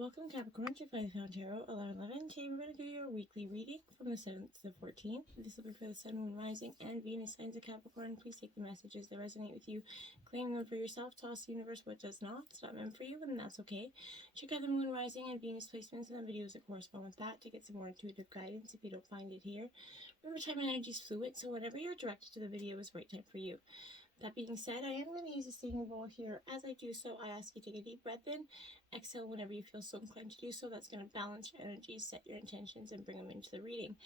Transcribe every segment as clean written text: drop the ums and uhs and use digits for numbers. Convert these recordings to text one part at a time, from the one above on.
Welcome Capricorn to 5 Pound Tarot 1111. Today we're going to do your weekly reading from the 7th to the 14th. This will be for the Sun, Moon, Rising, and Venus signs of Capricorn. Please take the messages that resonate with you, claim them for yourself, toss the universe what does not. It's not meant for you, and that's okay. Check out the Moon, Rising, and Venus placements and the videos that correspond with that to get some more intuitive guidance if you don't find it here. Remember, time and energy is fluid, so whenever you're directed to the video is the right time for you. That being said, I am going to use a singing bowl here. As I do so, I ask you to take a deep breath in, exhale whenever you feel so inclined to do so. That's going to balance your energies, set your intentions, and bring them into the reading.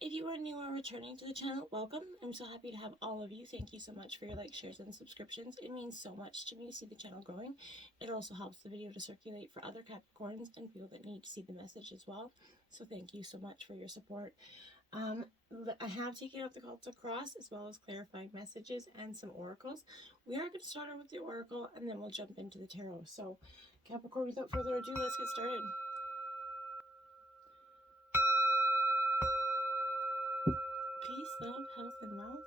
If you are new or returning to the channel, welcome. I'm so happy to have all of you. Thank you so much for your likes, shares, and subscriptions. It means so much to me to see the channel growing. It also helps the video to circulate for other Capricorns and people that need to see the message as well. So thank you so much for your support. I have taken out the Cults Across as well as clarifying messages and some oracles. We are going to start out with the oracle and then we'll jump into the tarot. So Capricorn, without further ado, let's get started. Peace, love, health, and wealth.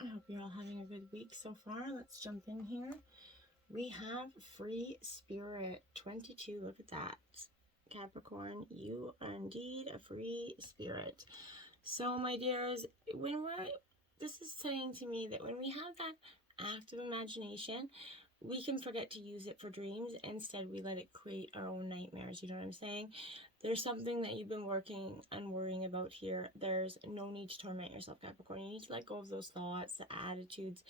I hope you're all having a good week so far. Let's jump in here. We have free spirit 22. Look at that. Capricorn, you are indeed a free spirit. So my dears, this is saying to me that when we have that active imagination, we can forget to use it for dreams. Instead, we let it create our own nightmares. You know what I'm saying? There's something that you've been working and worrying about here. There's no need to torment yourself, Capricorn. You need to let go of those thoughts, the attitudes,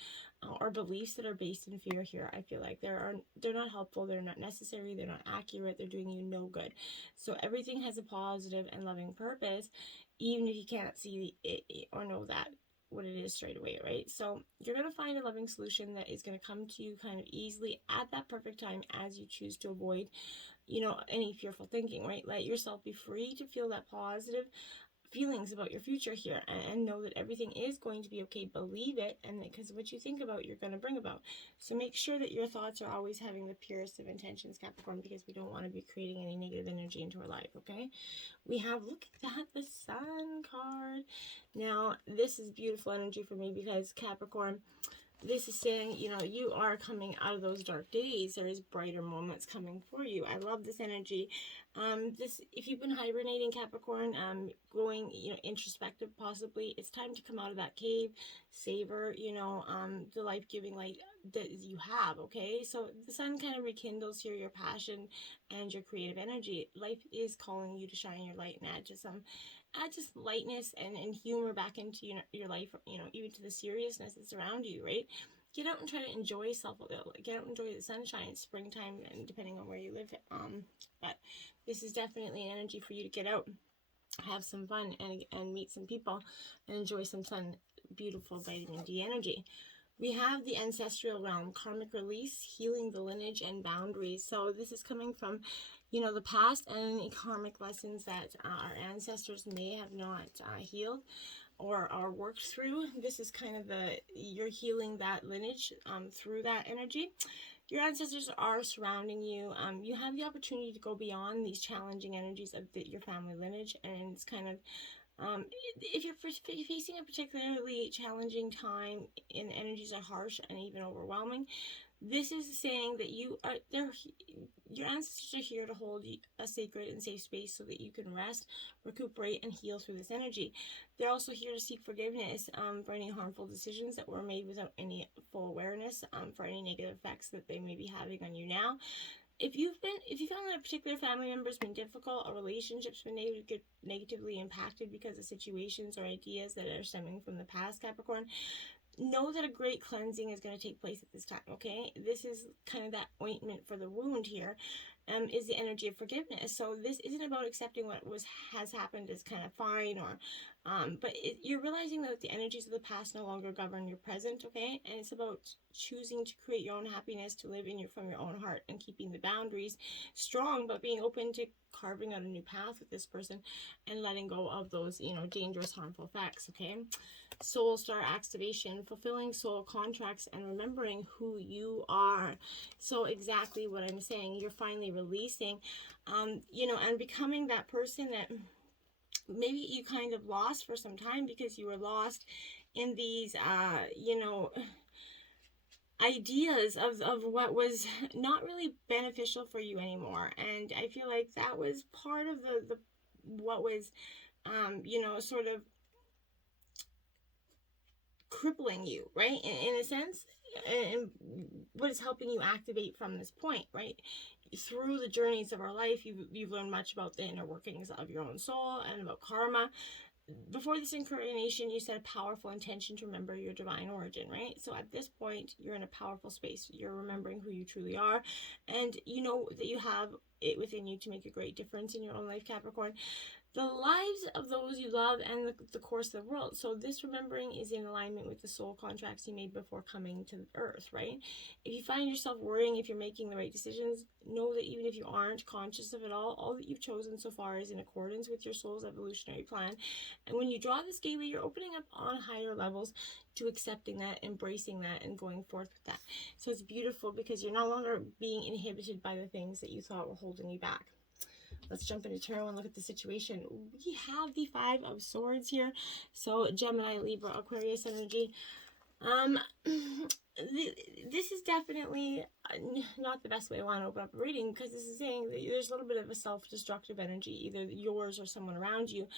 or beliefs that are based in fear here. I feel like they're not helpful. They're not necessary. They're not accurate. They're doing you no good. So everything has a positive and loving purpose, even if you can't see it or know that what it is straight away, right? So you're going to find a loving solution that is going to come to you kind of easily at that perfect time as you choose to avoid, any fearful thinking, right? Let yourself be free to feel that positive feelings about your future here and know that everything is going to be okay. Believe it, and because what you think about, you're going to bring about. So make sure that your thoughts are always having the purest of intentions, Capricorn, because we don't want to be creating any negative energy into our life, okay? We have, look at that, the Sun card. Now, this is beautiful energy for me because Capricorn, this is saying, you are coming out of those dark days. There is brighter moments coming for you. I love this energy. If you've been hibernating, Capricorn, going, introspective possibly, it's time to come out of that cave, savor, the life-giving light that you have, okay? So the Sun kind of rekindles here your passion and your creative energy. Life is calling you to shine your light and add just lightness and humor back into your life, even to the seriousness that's around you, right? Get out and try to enjoy yourself a little. Get out and enjoy the sunshine. It's springtime, and depending on where you live. But this is definitely an energy for you to get out, have some fun, and meet some people, and enjoy some sun. Beautiful vitamin D energy. We have the ancestral realm, karmic release, healing the lineage and boundaries. So this is coming from, the past and any karmic lessons that our ancestors may have not healed or worked through. This is kind of you're healing that lineage through that energy. Your ancestors are surrounding you. You have the opportunity to go beyond these challenging energies of your family lineage, and it's kind of if you're facing a particularly challenging time and energies are harsh and even overwhelming, this is saying that your ancestors are here to hold a sacred and safe space so that you can rest, recuperate, and heal through this energy. They're also here to seek forgiveness for any harmful decisions that were made without any full awareness, for any negative effects that they may be having on you now. If you found that a particular family member has been difficult, or relationship's been negatively impacted because of situations or ideas that are stemming from the past, Capricorn, know that a great cleansing is going to take place at this time, okay? This is kind of that ointment for the wound here, is the energy of forgiveness. So this isn't about accepting what has happened as kind of fine, or but you're realizing that the energies of the past no longer govern your present, okay? And it's about choosing to create your own happiness, to live from your own heart, and keeping the boundaries strong, but being open to carving out a new path with this person and letting go of those, dangerous, harmful facts, okay? Soul star activation, fulfilling soul contracts, and remembering who you are. So exactly what I'm saying, you're finally releasing, and becoming that person that maybe you kind of lost for some time because you were lost in these, ideas of what was not really beneficial for you anymore. And I feel like that was part of the what was sort of crippling you, right? In a sense, and what is helping you activate from this point, right? Through the journeys of our life, you've learned much about the inner workings of your own soul and about karma. Before this incarnation, you set a powerful intention to remember your divine origin, right? So at this point, you're in a powerful space. You're remembering who you truly are, and you know that you have it within you to make a great difference in your own life, Capricorn, the lives of those you love, and the course of the world. So this remembering is in alignment with the soul contracts you made before coming to earth, right? If you find yourself worrying if you're making the right decisions, know that even if you aren't conscious of it all that you've chosen so far is in accordance with your soul's evolutionary plan. And when you draw this gateway, you're opening up on higher levels to accepting that, embracing that, and going forth with that. So it's beautiful because you're no longer being inhibited by the things that you thought were holding you back. Let's jump into tarot and look at the situation. We have the Five of Swords here. So Gemini, Libra, Aquarius energy. This is definitely not the best way I want to open up a reading, because this is saying that there's a little bit of a self-destructive energy, either yours or someone around you.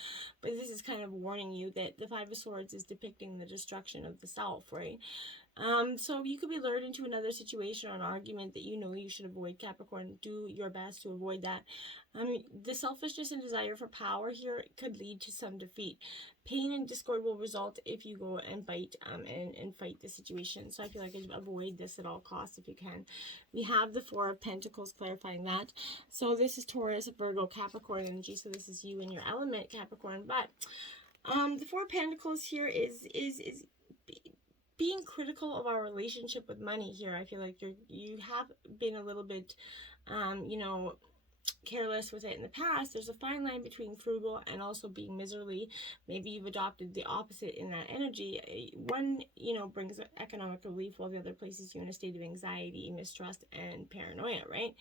But this is kind of warning you that the Five of Swords is depicting the destruction of the self, right? So you could be lured into another situation or an argument that you know you should avoid, Capricorn. Do your best to avoid that. The selfishness and desire for power here could lead to some defeat. Pain and discord will result if you go and bite and fight the situation. So I feel like avoid this at all costs if you can. We have the Four of Pentacles clarifying that. So this is Taurus, Virgo, Capricorn energy. So this is you and your element, Capricorn. But the Four of Pentacles here is being critical of our relationship with money here. I feel like you have been a little bit, careless with it in the past. There's a fine line between frugal and also being miserly. Maybe you've adopted the opposite in that energy. One, brings economic relief, while the other places you in a state of anxiety, mistrust, and paranoia, right?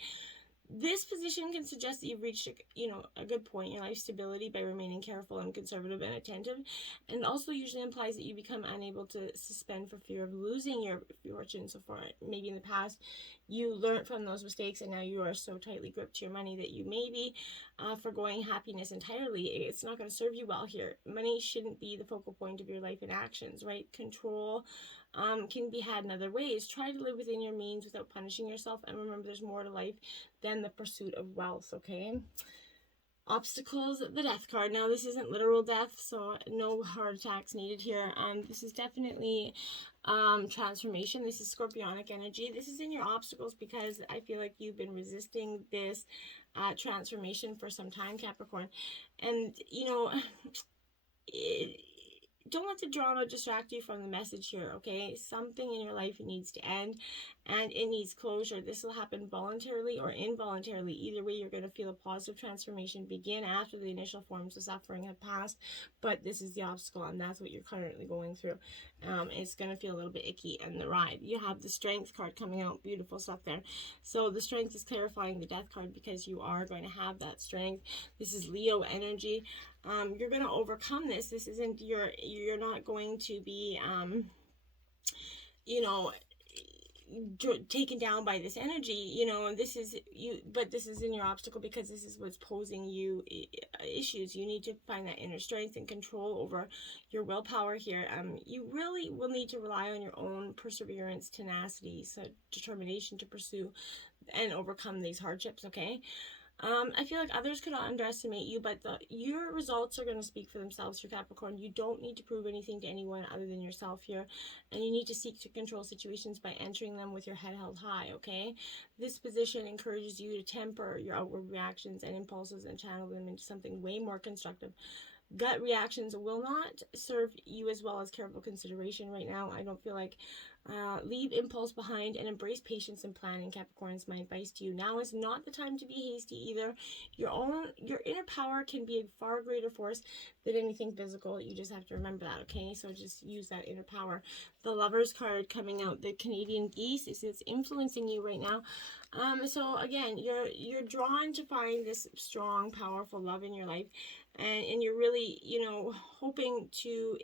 This position can suggest that you've reached, a good point in your life stability by remaining careful and conservative and attentive. And also usually implies that you become unable to suspend for fear of losing your fortune. So far, maybe in the past, you learned from those mistakes, and now you are so tightly gripped to your money that you may be forgoing happiness entirely. It's not going to serve you well here. Money shouldn't be the focal point of your life and actions, right? Control can be had in other ways. Try to live within your means without punishing yourself, and remember there's more to life than the pursuit of wealth, okay? Obstacles, the Death card. Now this isn't literal death, so no heart attacks needed here. This is definitely transformation. This is Scorpionic energy. This is in your obstacles because I feel like you've been resisting this transformation for some time, Capricorn. And don't let the drama distract you from the message here, okay? Something in your life needs to end, and it needs closure. This will happen voluntarily or involuntarily. Either way, you're going to feel a positive transformation begin after the initial forms of suffering have passed, but this is the obstacle, and that's what you're currently going through. It's going to feel a little bit icky in the ride. You have the Strength card coming out. Beautiful stuff there. So the Strength is clarifying the Death card because you are going to have that strength. This is Leo energy. You're going to overcome this. This isn't you're not going to be taken down by this energy, this is you, but this is in your obstacle because this is what's posing you issues. You need to find that inner strength and control over your willpower here. You really will need to rely on your own perseverance, tenacity, so determination to pursue and overcome these hardships, okay? I feel like others could underestimate you, but your results are going to speak for themselves for Capricorn. You don't need to prove anything to anyone other than yourself here, and you need to seek to control situations by entering them with your head held high, okay? This position encourages you to temper your outward reactions and impulses and channel them into something way more constructive. Gut reactions will not serve you as well as careful consideration right now. I don't feel like leave impulse behind and embrace patience and planning, Capricorn, is my advice to you. Now is not the time to be hasty either. Your inner power can be a far greater force than anything physical. You just have to remember that, okay? So just use that inner power. The Lovers card coming out, the Canadian Geese, it's influencing you right now. So again, you're drawn to find this strong, powerful love in your life, and you're really, hoping to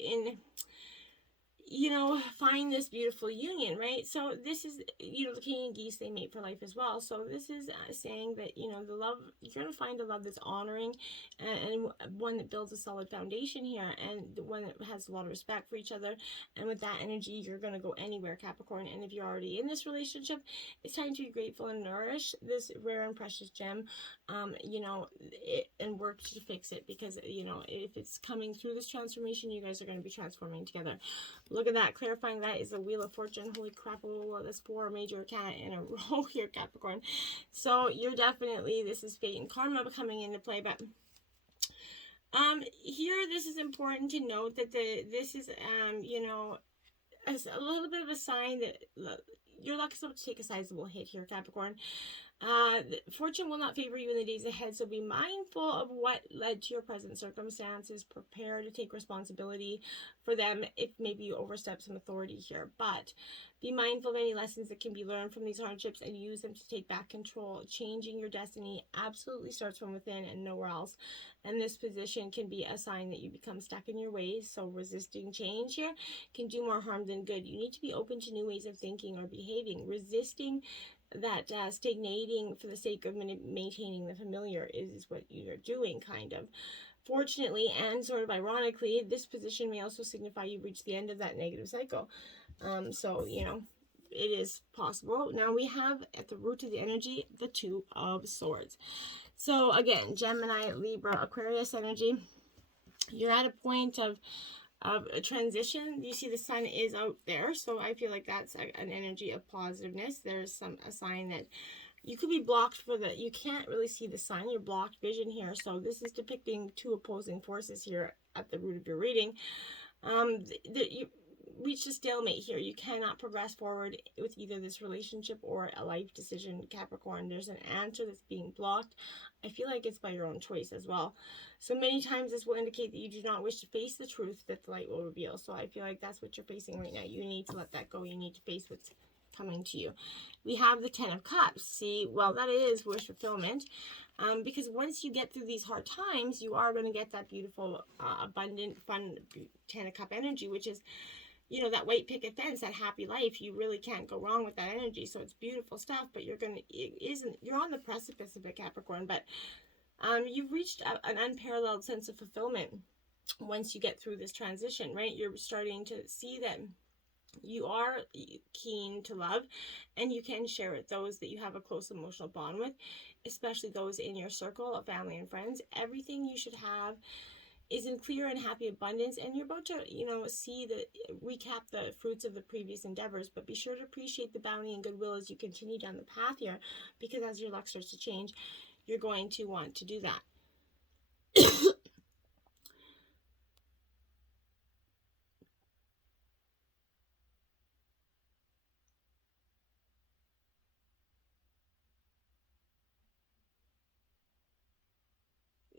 you know, find this beautiful union, right? So this is, you know, the king and geese, they mate for life as well. So this is saying that, you know, the love, you're going to find a love that's honoring, and one that builds a solid foundation here, and one that has a lot of respect for each other. And with that energy, you're going to go anywhere, Capricorn. And if you're already in this relationship, it's time to be grateful and nourish this rare and precious gem, you know, and work to fix it, because, you know, if it's coming through this transformation, you guys are going to be transforming together. Look at that, clarifying that is the Wheel of Fortune. Holy crap, that's 4 major arcana in a row here, Capricorn. So you're definitely, this is fate and karma coming into play, but here this is important to note that this is, you know, a little bit of a sign that your luck is about to take a sizable hit here, Capricorn. Fortune will not favor you in the days ahead, so be mindful of what led to your present circumstances. Prepare to take responsibility for them if maybe you overstep some authority here. But be mindful of any lessons that can be learned from these hardships and use them to take back control. Changing your destiny absolutely starts from within and nowhere else. And this position can be a sign that you become stuck in your ways. So resisting change here can do more harm than good. You need to be open to new ways of thinking or behaving. Resisting that stagnating for the sake of maintaining the familiar is what you're doing, kind of. Fortunately, and sort of ironically, this position may also signify you've reached the end of that negative cycle. So, you know, it is possible. Now we have at the root of the energy, the Two of Swords. So again, Gemini, Libra, Aquarius energy. You're at a point of a transition. You see the sun is out there, so I feel like that's an energy of positiveness. There's a sign that you could be blocked you can't really see the sun. You're blocked vision here. So this is depicting two opposing forces here at the root of your reading. You reached a stalemate here. You cannot progress forward with either this relationship or a life decision, Capricorn. There's an answer that's being blocked. I feel like it's by your own choice as well. So many times this will indicate that you do not wish to face the truth that the light will reveal. So I feel like that's what you're facing right now. You need to let that go. You need to face what's coming to you. We have the Ten of Cups. See, well, that is wish fulfillment. Because once you get through these hard times, you are going to get that beautiful, abundant, fun Ten of Cup energy, which is, you know, that white picket fence, that happy life. You really can't go wrong with that energy. So it's beautiful stuff, but you're on the precipice of it, Capricorn. But you've reached an unparalleled sense of fulfillment once you get through this transition, right? You're starting to see that you are keen to love, and you can share with those that you have a close emotional bond with, especially those in your circle of family and friends. Everything you should have is in clear and happy abundance, and you're about to, you know, recap the fruits of the previous endeavors. But be sure to appreciate the bounty and goodwill as you continue down the path here, because as your luck starts to change, you're going to want to do that.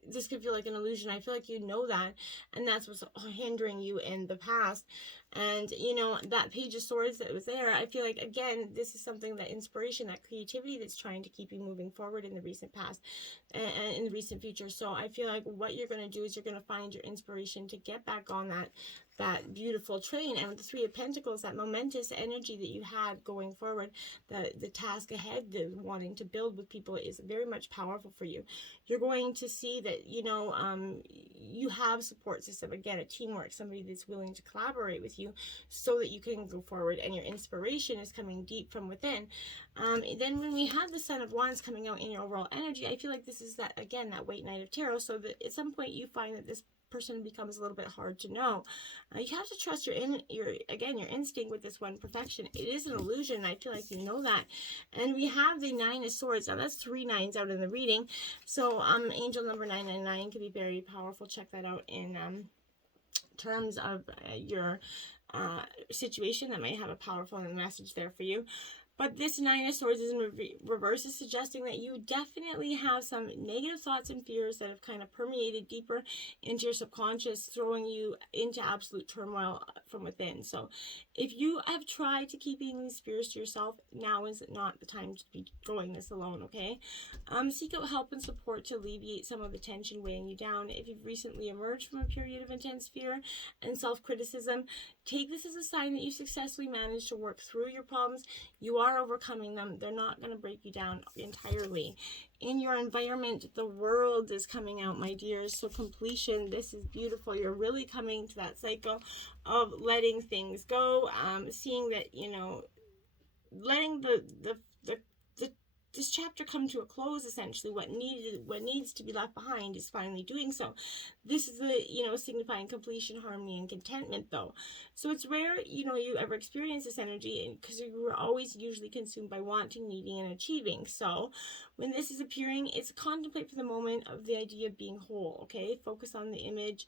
This could feel like an illusion. I feel like you know that, and that's what's hindering you in the past. And, you know, that Page of Swords that was there, I feel like, again, this is something, that inspiration, that creativity that's trying to keep you moving forward in the recent past and in the recent future. So I feel like what you're going to do is you're going to find your inspiration to get back on that beautiful train. And with the Three of Pentacles, that momentous energy that you had going forward, the task ahead, the wanting to build with people, is very much powerful for you. You're going to see that, you know, you have support system, again, a teamwork, somebody that's willing to collaborate with you so that you can go forward, and your inspiration is coming deep from within. Then when we have the Son of Wands coming out in your overall energy, I feel like this is that, again, that White Knight of Tarot, so that at some point you find that this person becomes a little bit hard to know. You have to trust your instinct with this one, perfection. It is an illusion. I feel like you know that. And we have the Nine of Swords. Now that's 3 9s out in the reading. So angel number 999 can be very powerful. Check that out in terms of your situation. That might have a powerful message there for you. But this Nine of Swords is in reverse, is suggesting that you definitely have some negative thoughts and fears that have kind of permeated deeper into your subconscious, throwing you into absolute turmoil from within. So If you have tried to keep eating these spirits to yourself, now is not the time to be going this alone, okay? Seek out help and support to alleviate some of the tension weighing you down. If you've recently emerged from a period of intense fear and self-criticism, take this as a sign that you successfully managed to work through your problems. You are overcoming them. They're not going to break you down entirely. In your environment, the world is coming out, my dears. So completion, this is beautiful. You're really coming to that cycle of letting things go, seeing that, letting this chapter come to a close. Essentially, what needs to be left behind is finally doing so. This is the signifying completion, harmony, and contentment, though. So it's rare you ever experience this energy, because you were always usually consumed by wanting, needing, and achieving. So when this is appearing, it's contemplate for the moment of the idea of being whole. Okay, focus on the image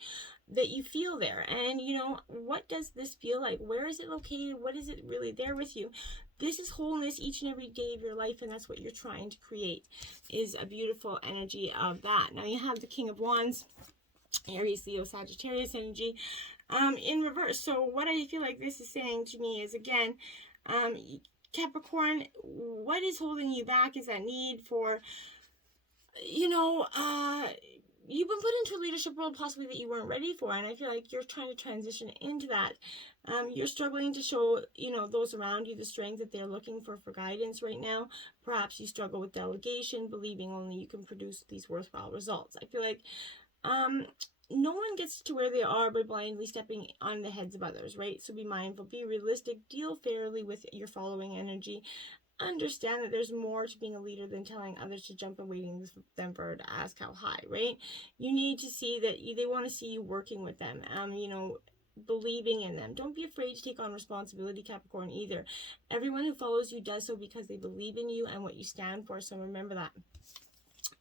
that you feel there, and what does this feel like? Where is it located? What is it really there with you? This is wholeness each and every day of your life, and that's what you're trying to create, is a beautiful energy of that. Now you have the King of Wands, Aries, Leo, Sagittarius energy in reverse. So what I feel like this is saying to me is, again, Capricorn, what is holding you back is that need for, you've been put into a leadership role possibly that you weren't ready for, and I feel like you're trying to transition into that. You're struggling to show, those around you the strength that they're looking for guidance right now. Perhaps you struggle with delegation, believing only you can produce these worthwhile results. I feel like no one gets to where they are by blindly stepping on the heads of others, right? So be mindful, be realistic, deal fairly with your following energy. Understand that there's more to being a leader than telling others to jump and waiting for them for to ask how high, right? You need to see that they want to see you working with them, believing in them. Don't be afraid to take on responsibility, Capricorn, either. Everyone who follows you does so because they believe in you and what you stand for, so remember that.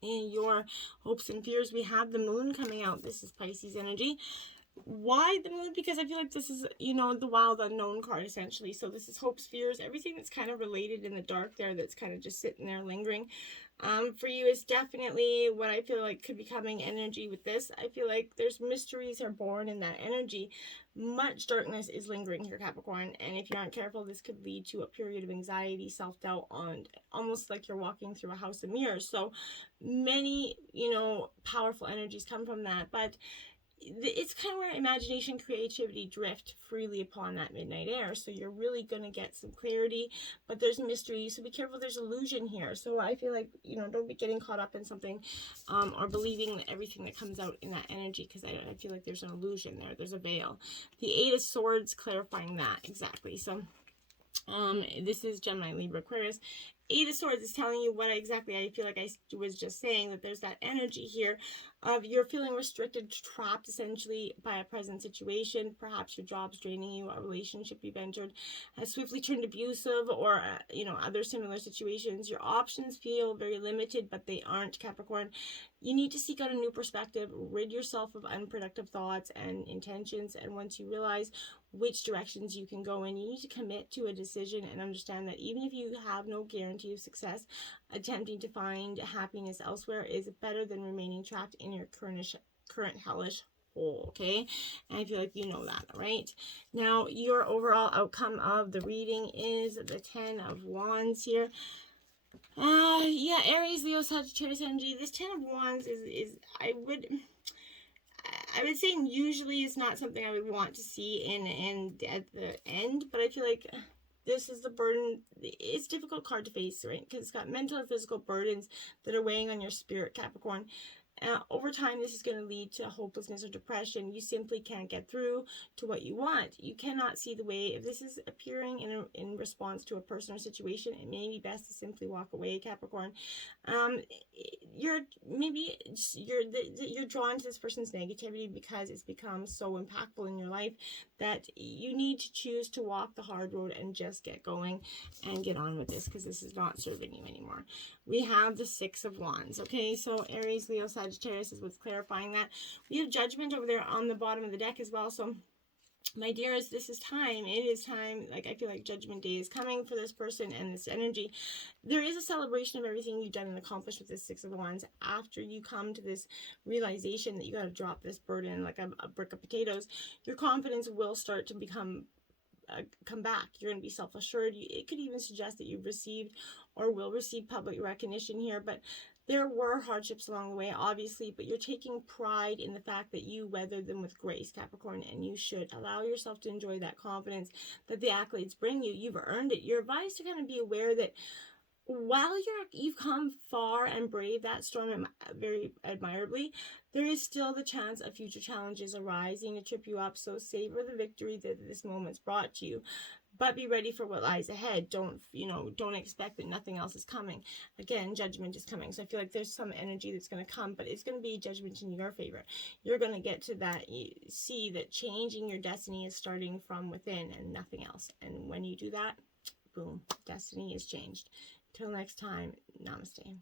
In your hopes and fears, we have the moon coming out. This is Pisces energy. Why the moon? Because I feel like this is, the wild unknown card, essentially. So this is hopes, fears, everything that's kind of related in the dark there, that's kind of just sitting there lingering. For you is definitely what I feel like could be coming energy with this. I feel like there's mysteries are born in that energy. Much darkness is lingering here, Capricorn, and if you aren't careful, this could lead to a period of anxiety, self-doubt, on almost like you're walking through a house of mirrors. So many, powerful energies come from that, but it's kind of where imagination, creativity drift freely upon that midnight air. So you're really going to get some clarity, but there's mystery. So be careful. There's illusion here. So I feel like, don't be getting caught up in something or believing everything that comes out in that energy, because I feel like there's an illusion there. There's a veil. The Eight of Swords clarifying that exactly. So this is Gemini, Libra, Aquarius. Eight of Swords is telling you what exactly I feel like I was just saying, that there's that energy here of you're feeling restricted, trapped essentially by a present situation. Perhaps your job's draining you, a relationship you've entered has swiftly turned abusive, or other similar situations. Your options feel very limited, but they aren't, Capricorn. You need to seek out a new perspective, rid yourself of unproductive thoughts and intentions, and once you realize which directions you can go in, you need to commit to a decision and understand that even if you have no guarantee of success, attempting to find happiness elsewhere is better than remaining trapped in your current hellish hole, okay? And I feel like you know that, right? Now, your overall outcome of the reading is the 10 of Wands here. Yeah, Aries, Leo, Sagittarius energy. This 10 of Wands is I would say usually is not something I would want to see in at the end, but I feel like this is the burden. It's a difficult card to face, right? Because it's got mental and physical burdens that are weighing on your spirit, Capricorn. Over time, this is going to lead to hopelessness or depression. You simply can't get through to what you want. You cannot see the way. If this is appearing in response to a person or situation, it may be best to simply walk away, Capricorn. You're drawn to this person's negativity because it's become so impactful in your life that you need to choose to walk the hard road and just get going and get on with this, because this is not serving you anymore. We have the Six of Wands. Okay, so Aries, Leo, Sagittarius is what's clarifying that. We have Judgment over there on the bottom of the deck as well. So my dearest, this is time. It is time. Like, I feel like Judgment Day is coming for this person and this energy. There is a celebration of everything you've done and accomplished with this Six of Wands. After you come to this realization that you got to drop this burden like a brick of potatoes, your confidence will start to become come back. You're going to be self-assured. It could even suggest that you've received or will receive public recognition here, but there were hardships along the way, obviously, but you're taking pride in the fact that you weathered them with grace, Capricorn, and you should allow yourself to enjoy that confidence that the accolades bring you. You've earned it. You're advised to kind of be aware that while you've come far and braved that storm very admirably, there is still the chance of future challenges arising to trip you up. So savor the victory that this moment's brought to you, but be ready for what lies ahead. Don't expect that nothing else is coming. Again, judgment is coming. So I feel like there's some energy that's going to come, but it's going to be judgment in your favor. You're going to get to that, see that changing your destiny is starting from within and nothing else. And when you do that, boom, destiny is changed. Till next time, namaste.